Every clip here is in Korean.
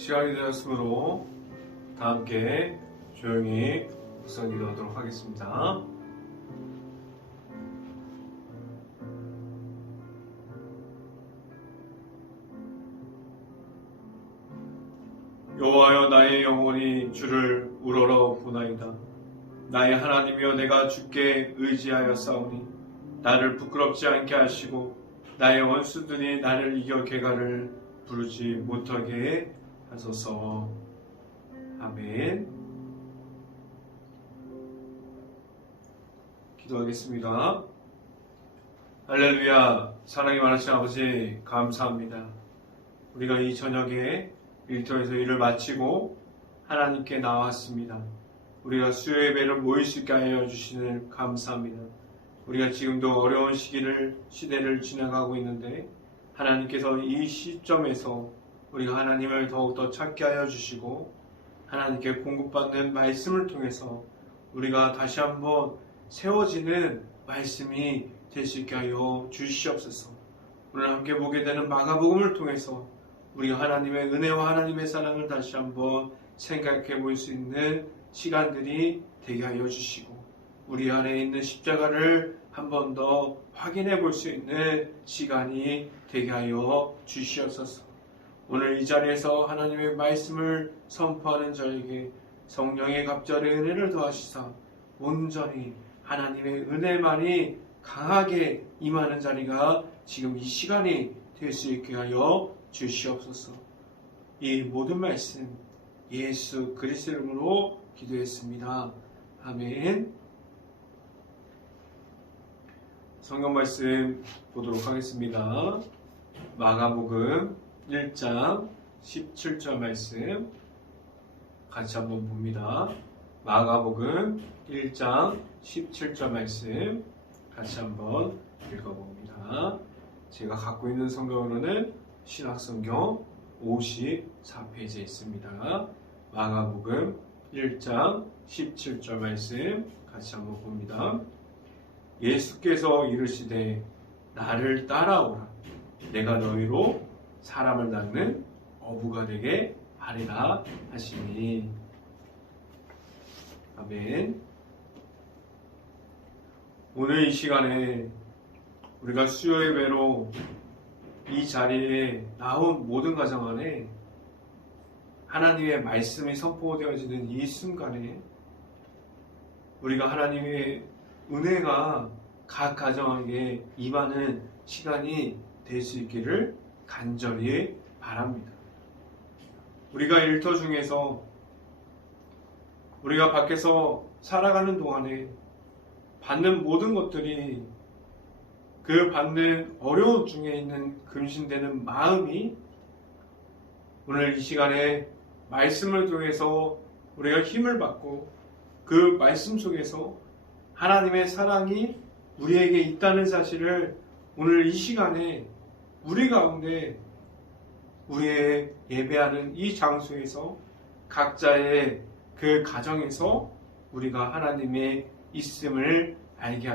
시간이 되었으므로 다 함께 조용히 묵상 기도하도록 하겠습니다. 여호와여, 나의 영혼이 주를 우러러 보나이다. 나의 하나님이여, 내가 주께 의지하여 싸우니 나를 부끄럽지 않게 하시고 나의 원수들이 나를 이겨 개가를 부르지 못하게 하소서. 아멘. 기도하겠습니다. 할렐루야. 사랑이 많으신 아버지, 감사합니다. 우리가 이 저녁에 일터에서 일을 마치고 하나님께 나왔습니다. 우리가 수요 예배를 모일 수 있게 하여 주시는 감사합니다. 우리가 지금도 어려운 시대를 지나가고 있는데 하나님께서 이 시점에서 우리가 하나님을 더욱더 찾게 하여 주시고 하나님께 공급받는 말씀을 통해서 우리가 다시 한번 세워지는 말씀이 될 수 있게 하여 주시옵소서. 오늘 함께 보게 되는 마가복음을 통해서 우리가 하나님의 은혜와 하나님의 사랑을 다시 한번 생각해 볼 수 있는 시간들이 되게 하여 주시고 우리 안에 있는 십자가를 한 번 더 확인해 볼 수 있는 시간이 되게 하여 주시옵소서. 오늘 이 자리에서 하나님의 말씀을 선포하는 저에게 성령의 갑절의 은혜를 더하시사 온전히 하나님의 은혜만이 강하게 임하는 자리가 지금 이 시간이 될 수 있게 하여 주시옵소서. 이 모든 말씀 예수 그리스도 이름으로 기도했습니다. 아멘. 성경 말씀 보도록 하겠습니다. 마가복음 1장 17절 말씀 같이 한번 봅니다. 마가복음 1장 17절 말씀 같이 한번 읽어봅니다. 제가 갖고 있는 성경으로는 신학성경 54페이지에 있습니다. 마가복음 1장 17절 말씀 같이 한번 봅니다. 예수께서 이르시되 나를 따라오라. 내가 너희로 사람을 낳는 어부가 되게 하리라 하시니. 아멘. 오늘 이 시간에 우리가 수요 예배로 이 자리에 나온 모든 가정 안에 하나님의 말씀이 선포되어지는 이 순간에 우리가 하나님의 은혜가 각 가정에게 임하는 시간이 될 수 있기를 간절히 바랍니다. 우리가 일터 중에서 우리가 밖에서 살아가는 동안에 받는 모든 것들이 그 받는 어려움 중에 있는 근심되는 마음이 오늘 이 시간에 말씀을 통해서 우리가 힘을 받고 그 말씀 속에서 하나님의 사랑이 우리에게 있다는 사실을 오늘 이 시간에 우리 가운데 우리의 예배하는 이 장소에서 각자의 그 가정에서 우리가 하나님의 있음을 알게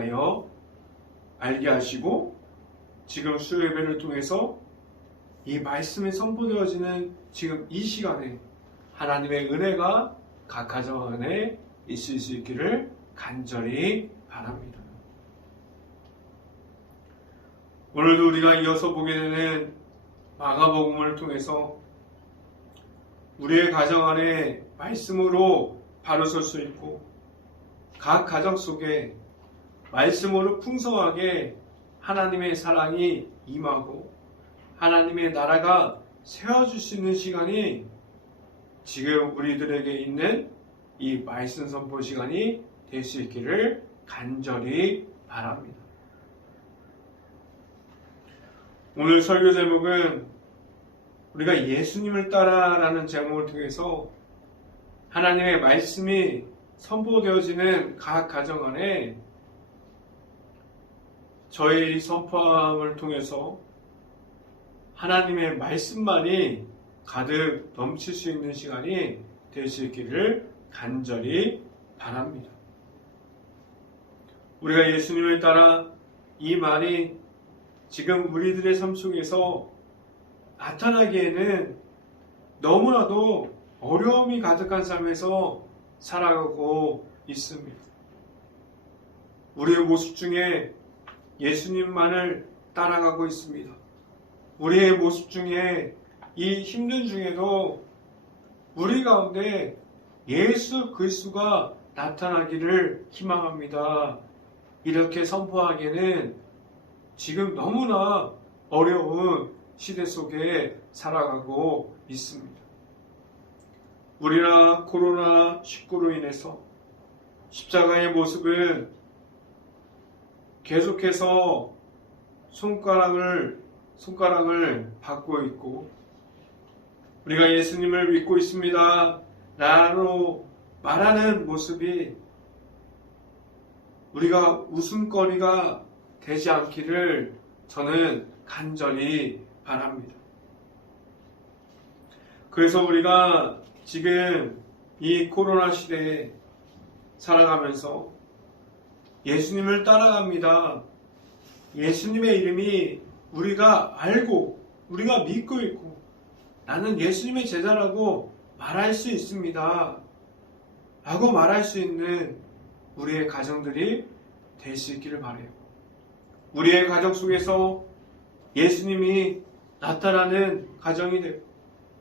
하시고 지금 수요 예배를 통해서 이 말씀이 선포되어지는 지금 이 시간에 하나님의 은혜가 각 가정 안에 있을 수 있기를 간절히 바랍니다. 오늘도 우리가 이어서 보게 되는 마가복음을 통해서 우리의 가정 안에 말씀으로 바로 설 수 있고 각 가정 속에 말씀으로 풍성하게 하나님의 사랑이 임하고 하나님의 나라가 세워질 수 있는 시간이 지금 우리들에게 있는 이 말씀 선포 시간이 될 수 있기를 간절히 바랍니다. 오늘 설교 제목은 우리가 예수님을 따라라는 제목을 통해서 하나님의 말씀이 선포되어지는 각 가정 안에 저희 선포함을 통해서 하나님의 말씀만이 가득 넘칠 수 있는 시간이 될 수 있기를 간절히 바랍니다. 우리가 예수님을 따라 이 말이 지금 우리들의 삶 속에서 나타나기에는 너무나도 어려움이 가득한 삶에서 살아가고 있습니다. 우리의 모습 중에 예수님만을 따라가고 있습니다. 우리의 모습 중에 이 힘든 중에도 우리 가운데 예수 그리스도가 나타나기를 희망합니다. 이렇게 선포하기에는 지금 너무나 어려운 시대 속에 살아가고 있습니다. 우리나라 코로나19로 인해서 십자가의 모습은 계속해서 손가락을 받고 있고, 우리가 예수님을 믿고 있습니다 라고 말하는 모습이 우리가 웃음거리가 되지 않기를 저는 간절히 바랍니다. 그래서 우리가 지금 이 코로나 시대에 살아가면서 예수님을 따라갑니다. 예수님의 이름이 우리가 알고 우리가 믿고 있고 나는 예수님의 제자라고 말할 수 있습니다 라고 말할 수 있는 우리의 가정들이 될 수 있기를 바라요. 우리의 가정 속에서 예수님이 나타나는 가정이 되고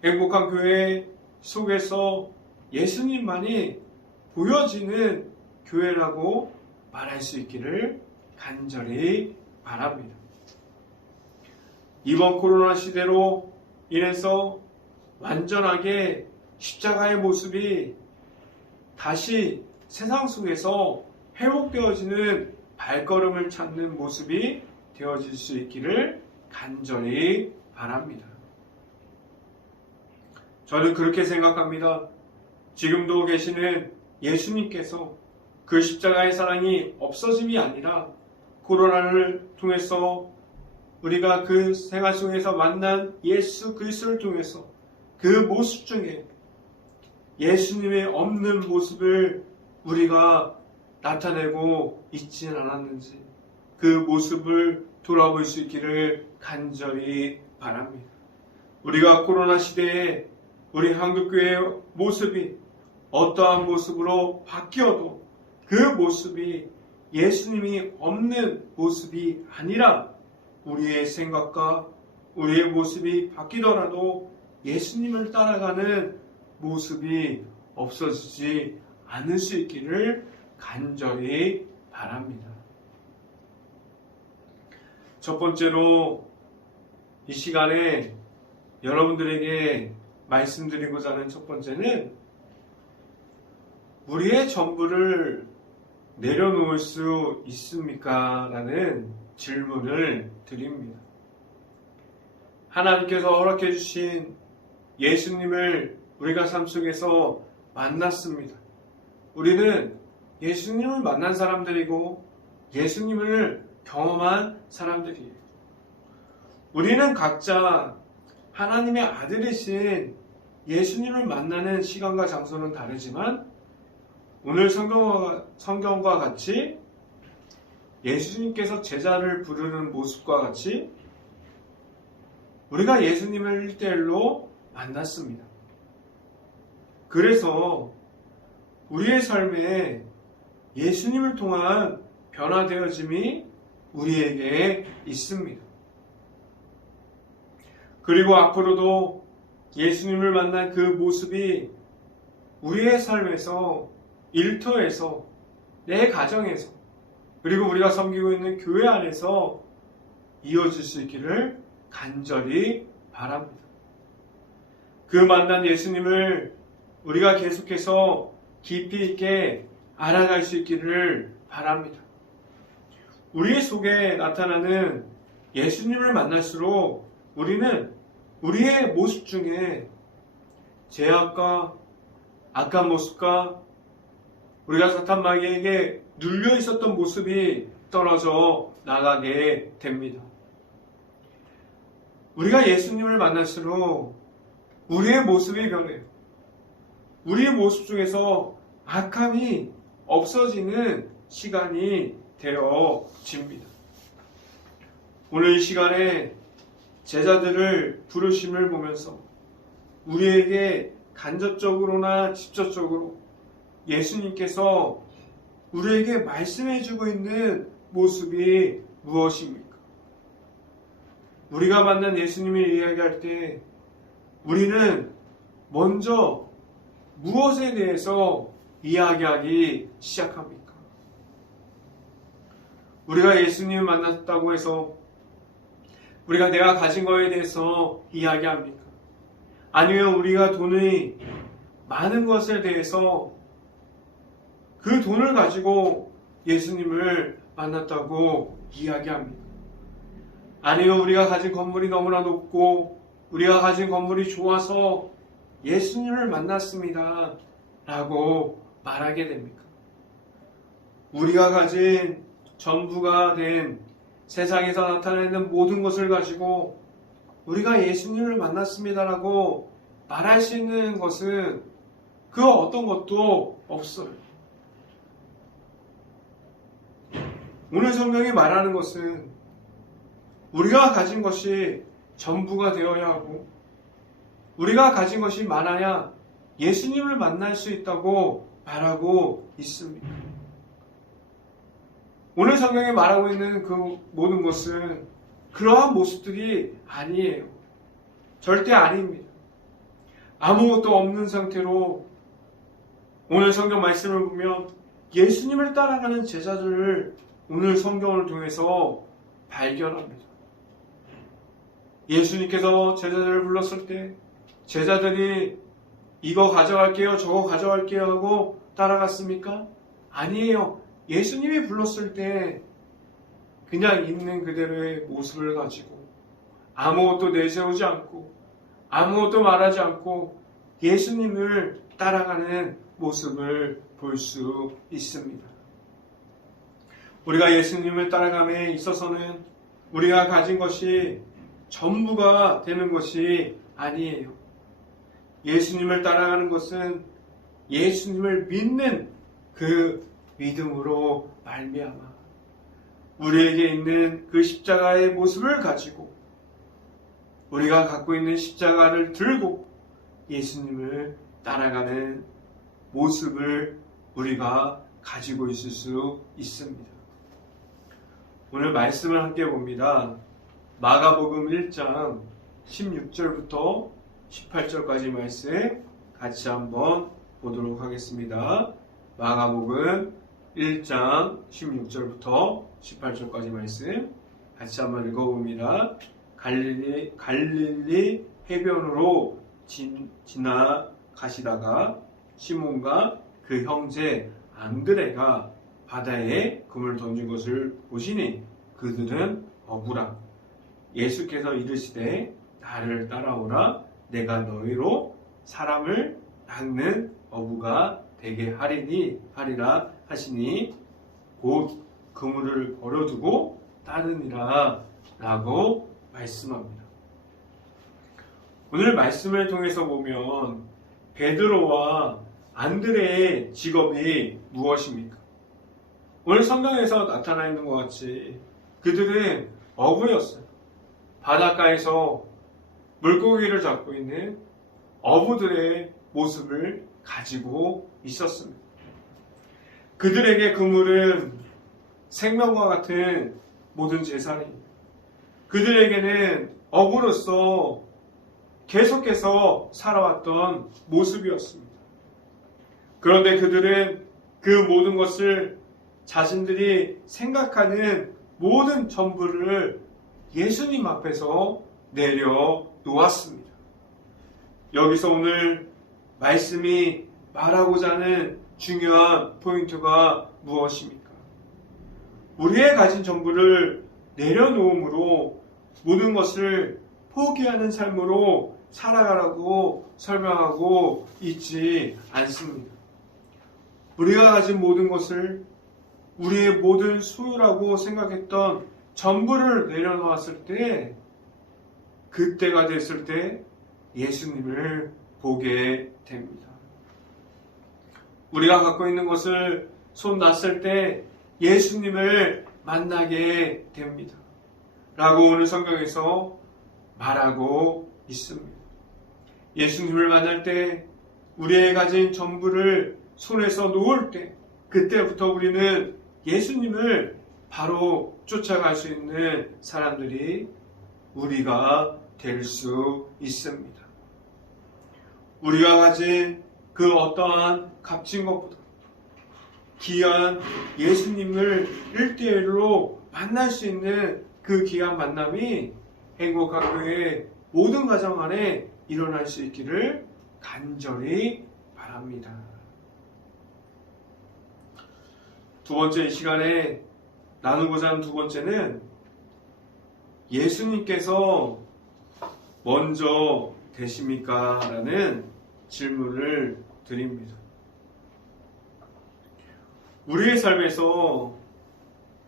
행복한 교회 속에서 예수님만이 보여지는 교회라고 말할 수 있기를 간절히 바랍니다. 이번 코로나 시대로 인해서 완전하게 십자가의 모습이 다시 세상 속에서 회복되어지는 발걸음을 찾는 모습이 되어질 수 있기를 간절히 바랍니다. 저는 그렇게 생각합니다. 지금도 계시는 예수님께서 그 십자가의 사랑이 없어짐이 아니라 코로나를 통해서 우리가 그 생활 속에서 만난 예수 그리스도를 통해서 그 모습 중에 예수님의 없는 모습을 우리가 나타내고 있지는 않았는지 그 모습을 돌아볼 수 있기를 간절히 바랍니다. 우리가 코로나 시대에 우리 한국교회의 모습이 어떠한 모습으로 바뀌어도 그 모습이 예수님이 없는 모습이 아니라 우리의 생각과 우리의 모습이 바뀌더라도 예수님을 따라가는 모습이 없어지지 않을 수 있기를 간절히 바랍니다. 첫 번째로 이 시간에 여러분들에게 말씀드리고자 하는 첫 번째는 우리의 전부를 내려놓을 수 있습니까? 라는 질문을 드립니다. 하나님께서 허락해 주신 예수님을 우리가 삶 속에서 만났습니다. 우리는 예수님을 만난 사람들이고 예수님을 경험한 사람들이에요. 우리는 각자 하나님의 아들이신 예수님을 만나는 시간과 장소는 다르지만 오늘 성경과 같이 예수님께서 제자를 부르는 모습과 같이 우리가 예수님을 1대1로 만났습니다. 그래서 우리의 삶에 예수님을 통한 변화되어짐이 우리에게 있습니다. 그리고 앞으로도 예수님을 만난 그 모습이 우리의 삶에서, 일터에서, 내 가정에서, 그리고 우리가 섬기고 있는 교회 안에서 이어질 수 있기를 간절히 바랍니다. 그 만난 예수님을 우리가 계속해서 깊이 있게 알아갈 수 있기를 바랍니다. 우리 속에 나타나는 예수님을 만날수록 우리는 우리의 모습 중에 죄악과 악한 모습과 우리가 사탄 마귀에게 눌려 있었던 모습이 떨어져 나가게 됩니다. 우리가 예수님을 만날수록 우리의 모습이 변해요. 우리의 모습 중에서 악함이 없어지는 시간이 되어집니다. 오늘 이 시간에 제자들을 부르심을 보면서 우리에게 간접적으로나 직접적으로 예수님께서 우리에게 말씀해주고 있는 모습이 무엇입니까? 우리가 만난 예수님을 이야기할 때 우리는 먼저 무엇에 대해서 이야기하기 시작합니까? 우리가 예수님을 만났다고 해서 우리가 내가 가진 거에 대해서 이야기합니까? 아니면 우리가 돈이 많은 것에 대해서 그 돈을 가지고 예수님을 만났다고 이야기합니까? 아니면 우리가 가진 건물이 너무나 높고 우리가 가진 건물이 좋아서 예수님을 만났습니다 라고 말하게 됩니까? 우리가 가진 전부가 된 세상에서 나타내는 모든 것을 가지고 우리가 예수님을 만났습니다라고 말할 수 있는 것은 그 어떤 것도 없어요. 오늘 성경이 말하는 것은 우리가 가진 것이 전부가 되어야 하고 우리가 가진 것이 많아야 예수님을 만날 수 있다고 말하고 있습니다. 오늘 성경에 말하고 있는 그 모든 것은 그러한 모습들이 아니에요. 절대 아닙니다. 아무것도 없는 상태로 오늘 성경 말씀을 보면 예수님을 따라가는 제자들을 오늘 성경을 통해서 발견합니다. 예수님께서 제자들을 불렀을 때 제자들이 이거 가져갈게요, 저거 가져갈게요 하고 따라갔습니까? 아니에요. 예수님이 불렀을 때 그냥 있는 그대로의 모습을 가지고 아무것도 내세우지 않고 아무것도 말하지 않고 예수님을 따라가는 모습을 볼 수 있습니다. 우리가 예수님을 따라감에 있어서는 우리가 가진 것이 전부가 되는 것이 아니에요. 예수님을 따라가는 것은 예수님을 믿는 그 믿음으로 말미암아 우리에게 있는 그 십자가의 모습을 가지고 우리가 갖고 있는 십자가를 들고 예수님을 따라가는 모습을 우리가 가지고 있을 수 있습니다. 오늘 말씀을 함께 봅니다. 마가복음 1장 16절부터 18절까지 말씀 같이 한번 보도록 하겠습니다. 마가복음 1장 16절부터 18절까지 말씀 같이 한번 읽어봅니다. 갈릴리 해변으로 지나가시다가 시몬과 그 형제 안드레가 바다에 금을 던진 것을 보시니 그들은 어부라. 예수께서 이르시되 나를 따라오라. 내가 너희로 사람을 낚는 어부가 되게 하리라 하시니 곧 그물을 버려두고 따르니라 라고 말씀합니다. 오늘 말씀을 통해서 보면 베드로와 안드레의 직업이 무엇입니까? 오늘 성경에서 나타나 있는 것 같이 그들은 어부였어요. 바닷가에서 물고기를 잡고 있는 어부들의 모습을 가지고 있었습니다. 그들에게 그물은 생명과 같은 모든 재산입니다. 그들에게는 어부로서 계속해서 살아왔던 모습이었습니다. 그런데 그들은 그 모든 것을 자신들이 생각하는 모든 전부를 예수님 앞에서 내려놓았습니다. 여기서 오늘 말씀이 말하고자 하는 중요한 포인트가 무엇입니까? 우리의 가진 전부를 내려놓음으로 모든 것을 포기하는 삶으로 살아가라고 설명하고 있지 않습니다. 우리가 가진 모든 것을 우리의 모든 소유라고 생각했던 전부를 내려놓았을 때 그때가 됐을 때 예수님을 보게 됩니다. 우리가 갖고 있는 것을 손 놨을 때 예수님을 만나게 됩니다. 라고 오늘 성경에서 말하고 있습니다. 예수님을 만날 때 우리의 가진 전부를 손에서 놓을 때 그때부터 우리는 예수님을 바로 쫓아갈 수 있는 사람들이 우리가 될 수 있습니다. 우리가 가진 그 어떠한 값진 것보다 귀한 예수님을 1대1로 만날 수 있는 그 귀한 만남이 행복한 교회 모든 가정 안에 일어날 수 있기를 간절히 바랍니다. 두 번째 이 시간에 나누고자 하는 두 번째는 예수님께서 먼저 되십니까? 라는 질문을 드립니다. 우리의 삶에서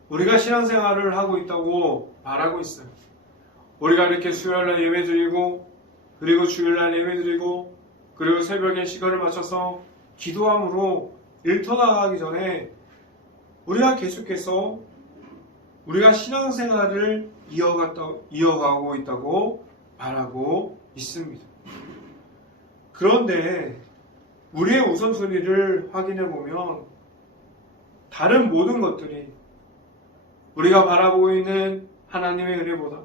우리가 신앙생활을 하고 있다고 말하고 있어요. 우리가 이렇게 수요일날 예배드리고 그리고 주일날 예배드리고 그리고 새벽에 시간을 맞춰서 기도함으로 일터 나가기 전에 우리가 계속해서 우리가 신앙생활을 이어가고 있다고 말하고 있습니다. 그런데 우리의 우선순위를 확인해 보면 다른 모든 것들이 우리가 바라보고 있는 하나님의 은혜보다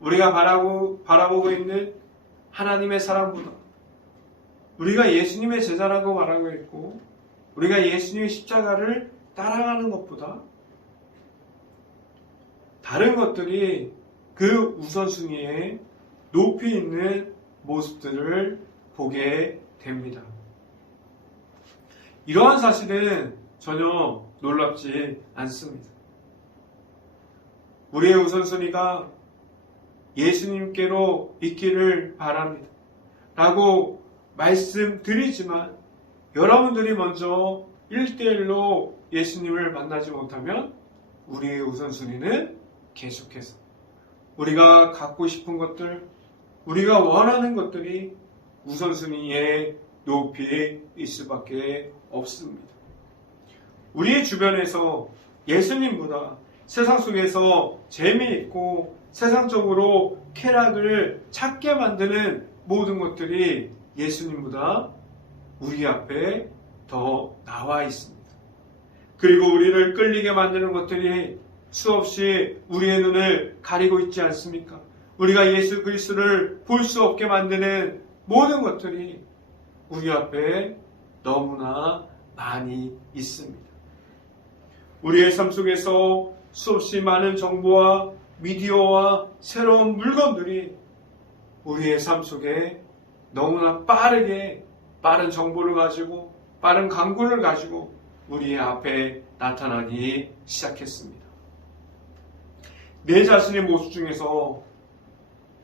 우리가 바라보고 있는 하나님의 사랑보다 우리가 예수님의 제자라고 말하고 있고 우리가 예수님의 십자가를 따라가는 것보다 다른 것들이 그 우선순위에 높이 있는 모습들을 보게 됩니다. 이러한 사실은 전혀 놀랍지 않습니다. 우리의 우선순위가 예수님께로 있기를 바랍니다. 라고 말씀드리지만 여러분들이 먼저 1대1로 예수님을 만나지 못하면 우리의 우선순위는 계속해서 우리가 갖고 싶은 것들, 우리가 원하는 것들이 우선순위에 높이 있을 수밖에 없습니다. 우리의 주변에서 예수님보다 세상 속에서 재미있고 세상적으로 쾌락을 찾게 만드는 모든 것들이 예수님보다 우리 앞에 더 나와 있습니다. 그리고 우리를 끌리게 만드는 것들이 수없이 우리의 눈을 가리고 있지 않습니까? 우리가 예수 그리스도를 볼 수 없게 만드는 모든 것들이 우리 앞에 너무나 많이 있습니다. 우리의 삶 속에서 수없이 많은 정보와 미디어와 새로운 물건들이 우리의 삶 속에 너무나 빠른 정보를 가지고 빠른 광고를 가지고 우리의 앞에 나타나기 시작했습니다. 내 자신의 모습 중에서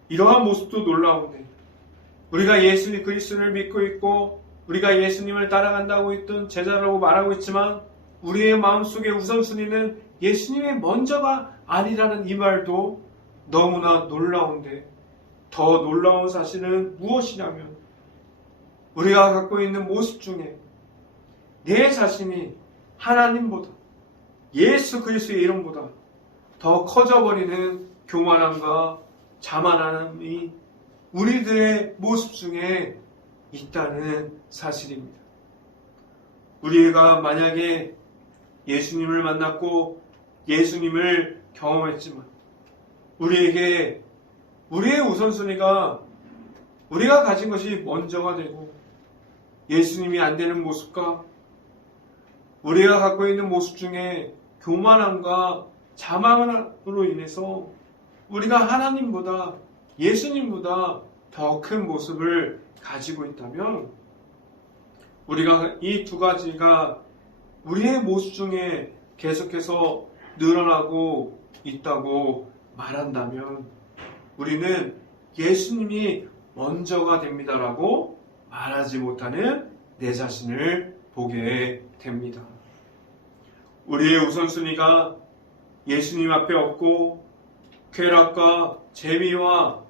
이러한 모습도 놀라운데 우리가 예수님 그리스도를 믿고 있고 우리가 예수님을 따라간다고 했던 제자라고 말하고 있지만 우리의 마음속의 우선순위는 예수님의 먼저가 아니라는 이 말도 너무나 놀라운데 더 놀라운 사실은 무엇이냐면 우리가 갖고 있는 모습 중에 내 자신이 하나님보다 예수 그리스도의 이름보다 더 커져버리는 교만함과 자만함이 우리들의 모습 중에 있다는 사실입니다. 우리가 만약에 예수님을 만났고 예수님을 경험했지만 우리에게 우리의 우선순위가 우리가 가진 것이 먼저가 되고 예수님이 안 되는 모습과 우리가 갖고 있는 모습 중에 교만함과 자만으로 인해서 우리가 하나님보다 예수님보다 더 큰 모습을 가지고 있다면 우리가 이 두 가지가 우리의 모습 중에 계속해서 늘어나고 있다고 말한다면 우리는 예수님이 먼저가 됩니다라고 말하지 못하는 내 자신을 보게 됩니다. 우리의 우선순위가 예수님 앞에 없고 쾌락과 재미와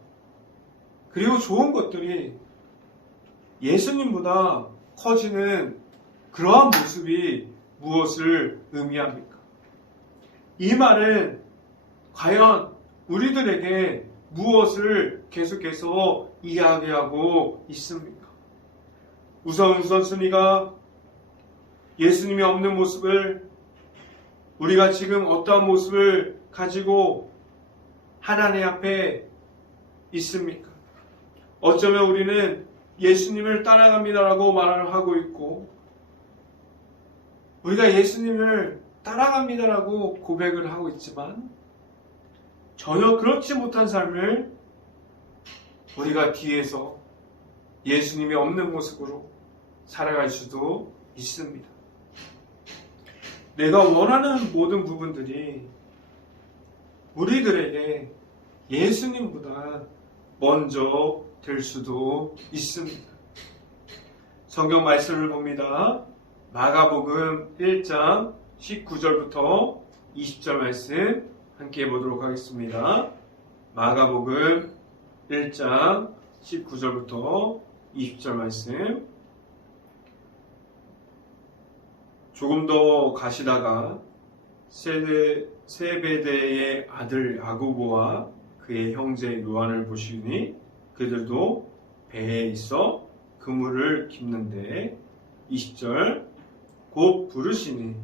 그리고 좋은 것들이 예수님보다 커지는 그러한 모습이 무엇을 의미합니까? 이 말은 과연 우리들에게 무엇을 계속해서 이야기하고 있습니까? 우선순위가 예수님이 없는 모습을, 우리가 지금 어떠한 모습을 가지고 하나님 앞에 있습니까? 어쩌면 우리는 예수님을 따라갑니다라고 말을 하고 있고, 우리가 예수님을 따라갑니다라고 고백을 하고 있지만 전혀 그렇지 못한 삶을 우리가 뒤에서 예수님이 없는 모습으로 살아갈 수도 있습니다. 내가 원하는 모든 부분들이 우리들에게 예수님보다 먼저 될 수도 있습니다. 성경 말씀을 봅니다. 마가복음 1장 19절부터 20절 말씀 함께 해보도록 하겠습니다. 마가복음 1장 19절부터 20절 말씀. 조금 더 가시다가 세베대의 아들 야고보와 그의 형제 요한을 보시니 그들도 배에 있어 그물을 깁는데 20절 곧 부르시니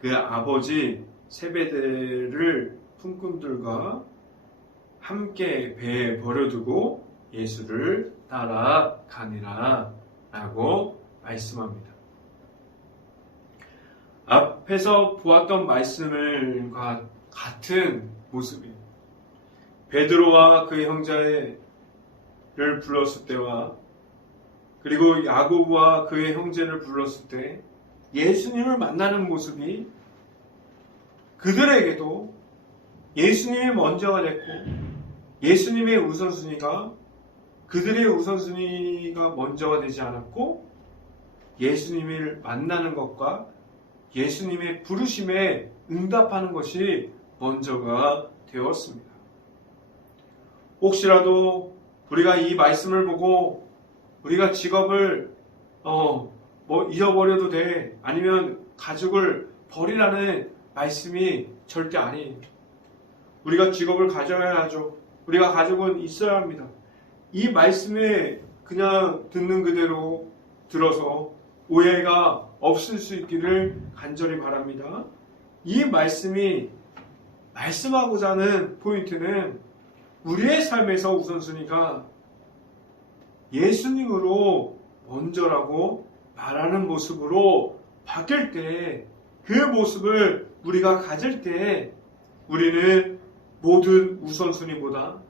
그 아버지 세베대를 품꾼들과 함께 배에 버려두고 예수를 따라가니라 라고 말씀합니다. 앞에서 보았던 말씀과 같은 모습이에요. 베드로와 그 형제를 불렀을 때와 그리고 야고보와 그의 형제를 불렀을 때 예수님을 만나는 모습이 그들에게도 예수님이 먼저가 됐고 예수님의 우선순위가 그들의 우선순위가 먼저가 되지 않았고 예수님을 만나는 것과 예수님의 부르심에 응답하는 것이 먼저가 되었습니다. 혹시라도 우리가 이 말씀을 보고 우리가 직업을 잃어버려도 돼, 아니면 가족을 버리라는 말씀이 절대 아니에요. 우리가 직업을 가져야 하죠. 우리가 가족은 있어야 합니다. 이 말씀에 그냥 듣는 그대로 들어서 오해가 없을 수 있기를 간절히 바랍니다. 이 말씀이 말씀하고자 하는 포인트는 우리의 삶에서 우선순위가 예수님으로 먼저라고 말하는 모습으로 바뀔 때, 그 모습을 우리가 가질 때 우리는 모든 우선순위보다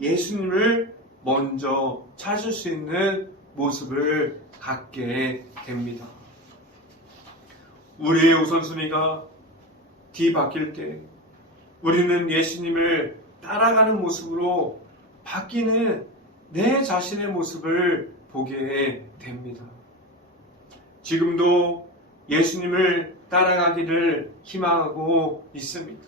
예수님을 먼저 찾을 수 있는 모습을 갖게 됩니다. 우리의 우선순위가 뒤바뀔 때 우리는 예수님을 따라가는 모습으로 바뀌는 내 자신의 모습을 보게 됩니다. 지금도 예수님을 따라가기를 희망하고 있습니다.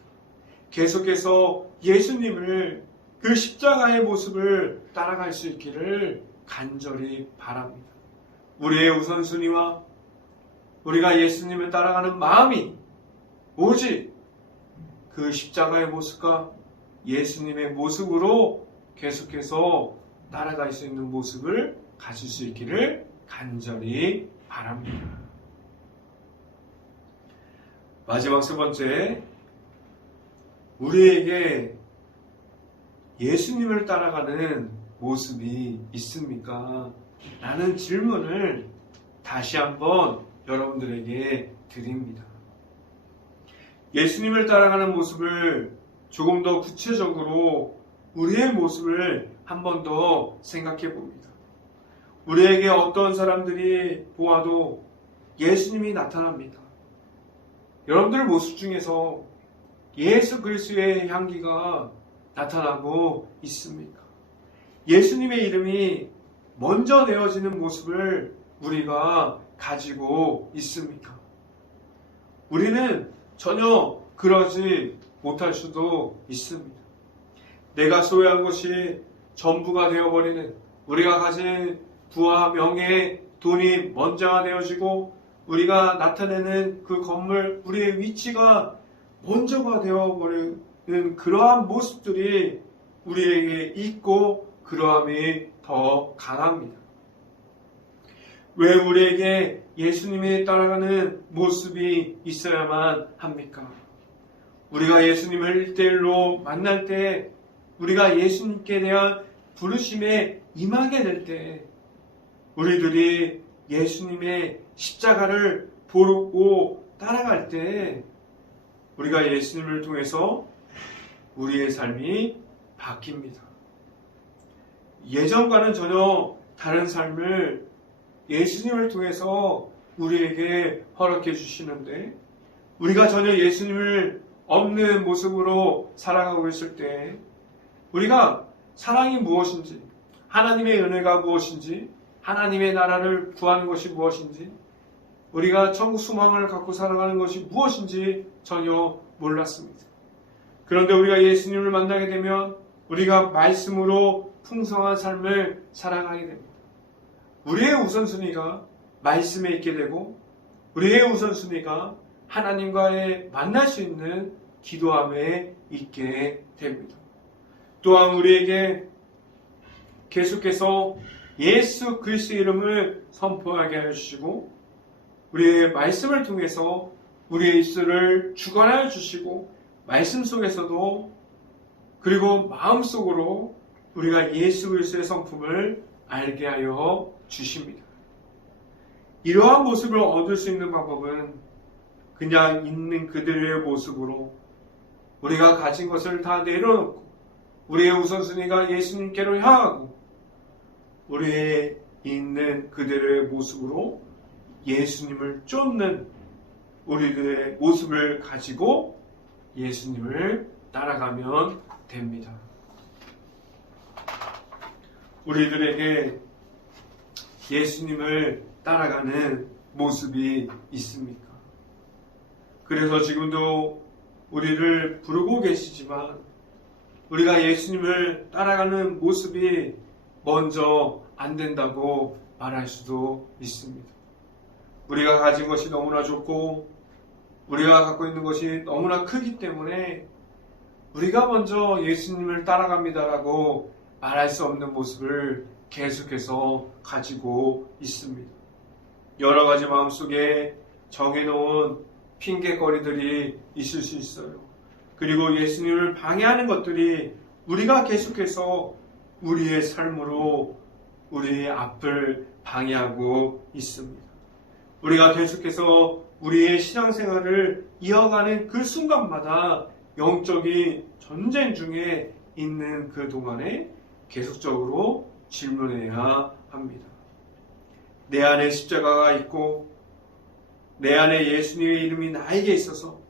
계속해서 예수님을 그 십자가의 모습을 따라갈 수 있기를 간절히 바랍니다. 우리의 우선순위와 우리가 예수님을 따라가는 마음이 오직 그 십자가의 모습과 예수님의 모습으로 계속해서 따라갈 수 있는 모습을 가질 수 있기를 간절히 바랍니다. 마지막 세 번째, 우리에게 예수님을 따라가는 모습이 있습니까? 라는 질문을 다시 한번 여러분들에게 드립니다. 예수님을 따라가는 모습을 조금 더 구체적으로 우리의 모습을 한 번 더 생각해 봅니다. 우리에게 어떤 사람들이 보아도 예수님이 나타납니다. 여러분들 모습 중에서 예수 그리스도의 향기가 나타나고 있습니까? 예수님의 이름이 먼저 내어지는 모습을 우리가 가지고 있습니까? 우리는 전혀 그러지 못할 수도 있습니다. 내가 소유한 것이 전부가 되어버리는, 우리가 가진 부와 명예, 돈이 먼저가 되어지고 우리가 나타내는 그 건물, 우리의 위치가 먼저가 되어버리는 그러한 모습들이 우리에게 있고 그러함이 더 강합니다. 왜 우리에게 예수님이 따라가는 모습이 있어야만 합니까? 우리가 예수님을 1대1로 만날 때, 우리가 예수님께 대한 부르심에 임하게 될 때, 우리들이 예수님의 십자가를 보고 따라갈 때, 우리가 예수님을 통해서 우리의 삶이 바뀝니다. 예전과는 전혀 다른 삶을 예수님을 통해서 우리에게 허락해 주시는데, 우리가 전혀 예수님을 없는 모습으로 살아가고 있을 때, 우리가 사랑이 무엇인지, 하나님의 은혜가 무엇인지, 하나님의 나라를 구하는 것이 무엇인지, 우리가 천국 소망을 갖고 살아가는 것이 무엇인지 전혀 몰랐습니다. 그런데 우리가 예수님을 만나게 되면 우리가 말씀으로 풍성한 삶을 살아가게 됩니다. 우리의 우선순위가 말씀에 있게 되고, 우리의 우선순위가 하나님과의 만날 수 있는 기도함에 있게 됩니다. 또한 우리에게 계속해서 예수 그리스도의 이름을 선포하게 하여 주시고, 우리의 말씀을 통해서 우리의 입술을 주관하여 주시고, 말씀 속에서도 그리고 마음속으로 우리가 예수 그리스도의 성품을 알게 하여 주십니다. 이러한 모습을 얻을 수 있는 방법은 그냥 있는 그들의 모습으로 우리가 가진 것을 다 내려놓고 우리의 우선순위가 예수님께로 향하고 우리의 있는 그들의 모습으로 예수님을 쫓는 우리들의 모습을 가지고 예수님을 따라가면 됩니다. 우리들에게 예수님을 따라가는 모습이 있습니까? 그래서 지금도 우리를 부르고 계시지만 우리가 예수님을 따라가는 모습이 먼저 안 된다고 말할 수도 있습니다. 우리가 가진 것이 너무나 좋고 우리가 갖고 있는 것이 너무나 크기 때문에 우리가 먼저 예수님을 따라갑니다라고 말할 수 없는 모습을 계속해서 가지고 있습니다. 여러 가지 마음속에 정해놓은 핑계거리들이 있을 수 있어요. 그리고 예수님을 방해하는 것들이 우리가 계속해서 우리의 삶으로 우리의 앞을 방해하고 있습니다. 우리가 계속해서 우리의 신앙생활을 이어가는 그 순간마다 영적인 전쟁 중에 있는 그 동안에 계속적으로 질문해야 합니다. 내 안에 십자가가 있고 내 안에 예수님의 이름이 나에게 있어서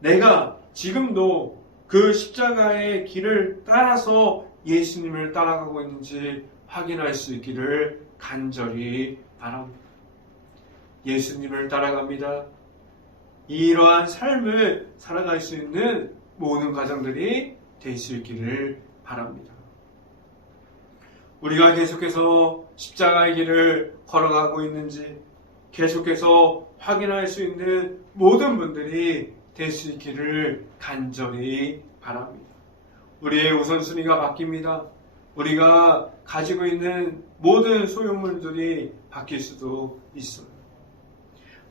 내가 지금도 그 십자가의 길을 따라서 예수님을 따라가고 있는지 확인할 수 있기를 간절히 바랍니다. 예수님을 따라갑니다. 이러한 삶을 살아갈 수 있는 모든 가정들이 될 수 있기를 바랍니다. 우리가 계속해서 십자가의 길을 걸어가고 있는지 계속해서 확인할 수 있는 모든 분들이 될 수 있기를 간절히 바랍니다. 우리의 우선순위가 바뀝니다. 우리가 가지고 있는 모든 소유물들이 바뀔 수도 있어요.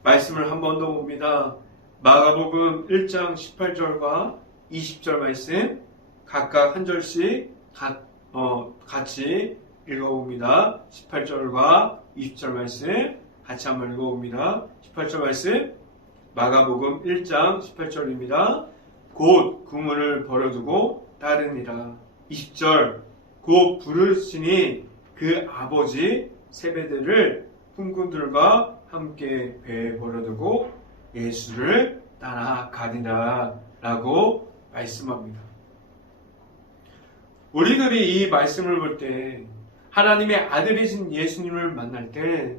말씀을 한 번 더 봅니다. 마가복음 1장 18절과 20절 말씀 각각 한 절씩 같이 읽어봅니다. 18절과 20절 말씀 같이 한번 읽어봅니다. 18절 말씀 마가복음 1장 18절입니다. 곧 구문을 버려두고 따르니라. 20절 곧 부르시니 그 아버지 세베대를 품꾼들과 함께 배에 버려두고 예수를 따라가니라 라고 말씀합니다. 우리들이 이 말씀을 볼 때 하나님의 아들이신 예수님을 만날 때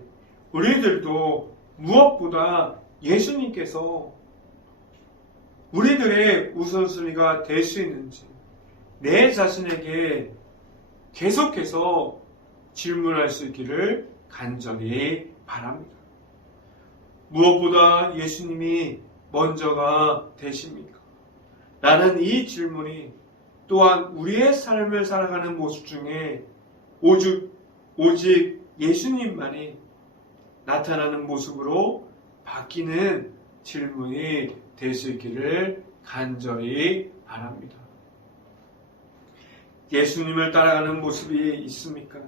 우리들도 무엇보다 예수님께서 우리들의 우선순위가 될 수 있는지 내 자신에게 계속해서 질문할 수 있기를 간절히 바랍니다. 무엇보다 예수님이 먼저가 되십니까? 라는 이 질문이 또한 우리의 삶을 살아가는 모습 중에 오직 예수님만이 나타나는 모습으로 바뀌는 질문이 될 수 있기를 간절히 바랍니다. 예수님을 따라가는 모습이 있습니까?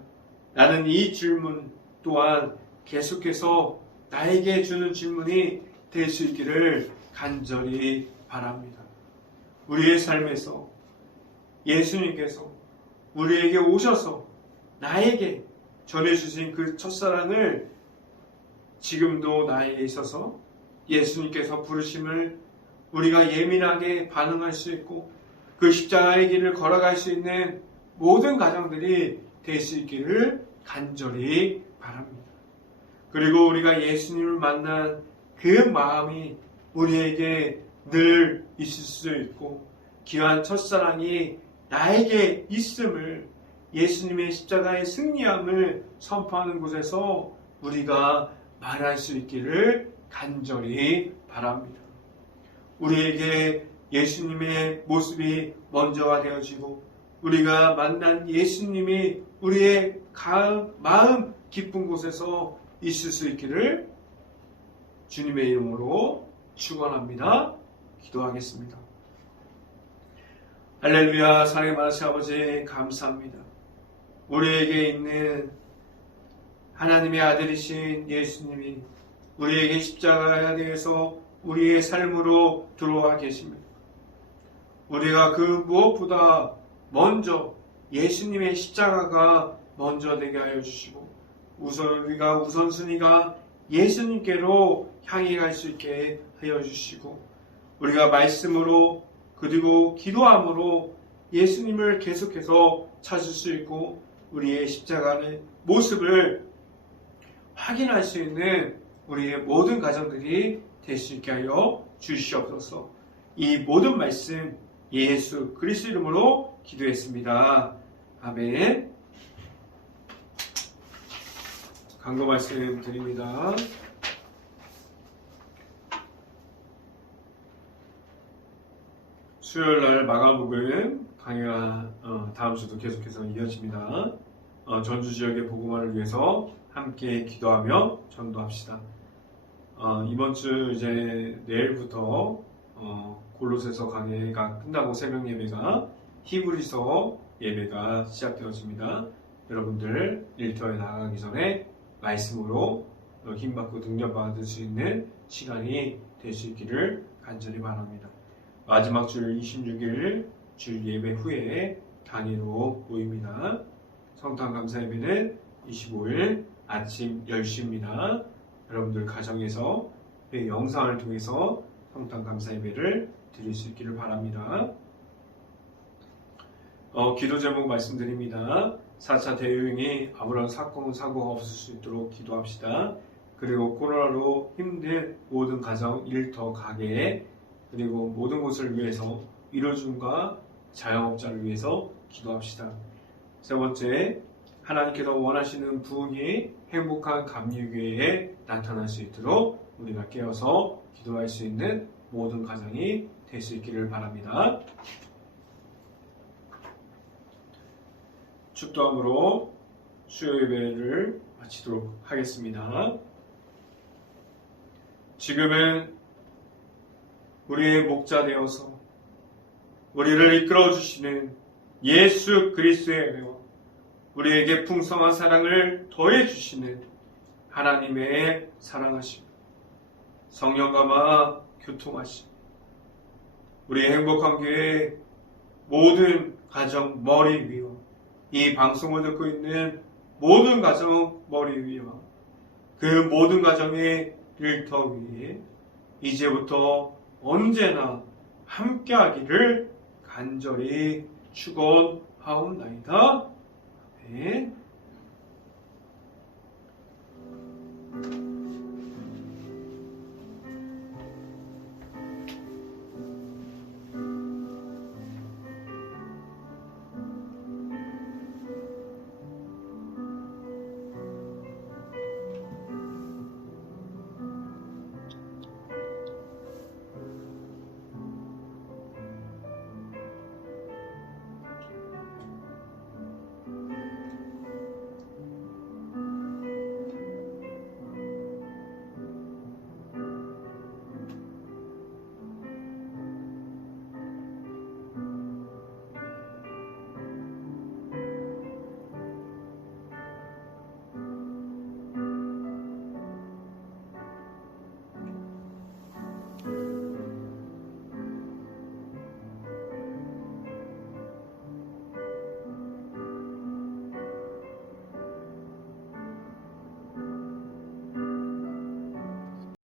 나는 이 질문 또한 계속해서 나에게 주는 질문이 될 수 있기를 간절히 바랍니다. 우리의 삶에서 예수님께서 우리에게 오셔서 나에게 전해주신 그 첫사랑을 지금도 나에게 있어서 예수님께서 부르심을 우리가 예민하게 반응할 수 있고 그 십자가의 길을 걸어갈 수 있는 모든 가정들이 될 수 있기를 간절히 바랍니다. 그리고 우리가 예수님을 만난 그 마음이 우리에게 늘 있을 수 있고 귀한 첫사랑이 나에게 있음을 예수님의 십자가의 승리함을 선포하는 곳에서 우리가 말할 수 있기를 간절히 바랍니다. 우리에게 예수님의 모습이 먼저가 되어지고 우리가 만난 예수님이 우리의 마음 깊은 곳에서 있을 수 있기를 주님의 이름으로 축원합니다. 기도하겠습니다. 할렐루야. 사랑의 많으신 아버지 감사합니다. 우리에게 있는 하나님의 아들이신 예수님이 우리에게 십자가에 대해서 우리의 삶으로 들어와 계십니다. 우리가 그 무엇보다 먼저 예수님의 십자가가 먼저 되게 하여 주시고 우리가 우선순위가 예수님께로 향해 갈 수 있게 하여 주시고 우리가 말씀으로 그리고 기도함으로 예수님을 계속해서 찾을 수 있고 우리의 십자가의 모습을 확인할 수 있는 우리의 모든 가정들이 될 수 있게 하여 주시옵소서. 이 모든 말씀 예수 그리스도 이름으로 기도했습니다. 아멘. 강도 말씀 드립니다. 수요일날 마감복음 강의가 다음 주도 계속해서 이어집니다. 전주 지역의 복음화를 위해서 함께 기도하며 전도합시다. 이번 주 이제 내일부터 골로새서 강의가 끝나고 새벽 예배가 히브리서 예배가 시작되어집니다. 여러분들 일터에 나가기 전에 말씀으로 힘받고 능력받을 수 있는 시간이 될 수 있기를 간절히 바랍니다. 마지막 주 26일 주 예배 후에 강의로 모입니다. 성탄 감사 예배는 25일 아침 10시입니다. 여러분들 가정에서 영상을 통해서 성탄 감사 예배를 드릴 수 있기를 바랍니다. 기도 제목 말씀드립니다. 4차 대유행이 아무런 사고가 없을 수 있도록 기도합시다. 그리고 코로나로 힘든 모든 가정, 일터, 가게 그리고 모든 곳을 위해서 위로줌과 자영업자를 위해서 기도합시다. 세 번째, 하나님께서 원하시는 부흥이 행복한 감리교회에 나타날 수 있도록 우리가 깨어서 기도할 수 있는 모든 가정이 될 수 있기를 바랍니다. 축도함으로 수요 예배를 마치도록 하겠습니다. 지금은 우리의 목자 되어서 우리를 이끌어 주시는 예수 그리스도의 은혜와 우리에게 풍성한 사랑을 더해 주시는 하나님의 사랑하심, 성령과 교통하심, 우리의 행복한 교회 모든 가정 머리 위와 이 방송을 듣고 있는 모든 가정 머리 위와 그 모든 가정의 일터 위에 이제부터 언제나 함께하기를 간절히 축원하옵나이다. 아멘.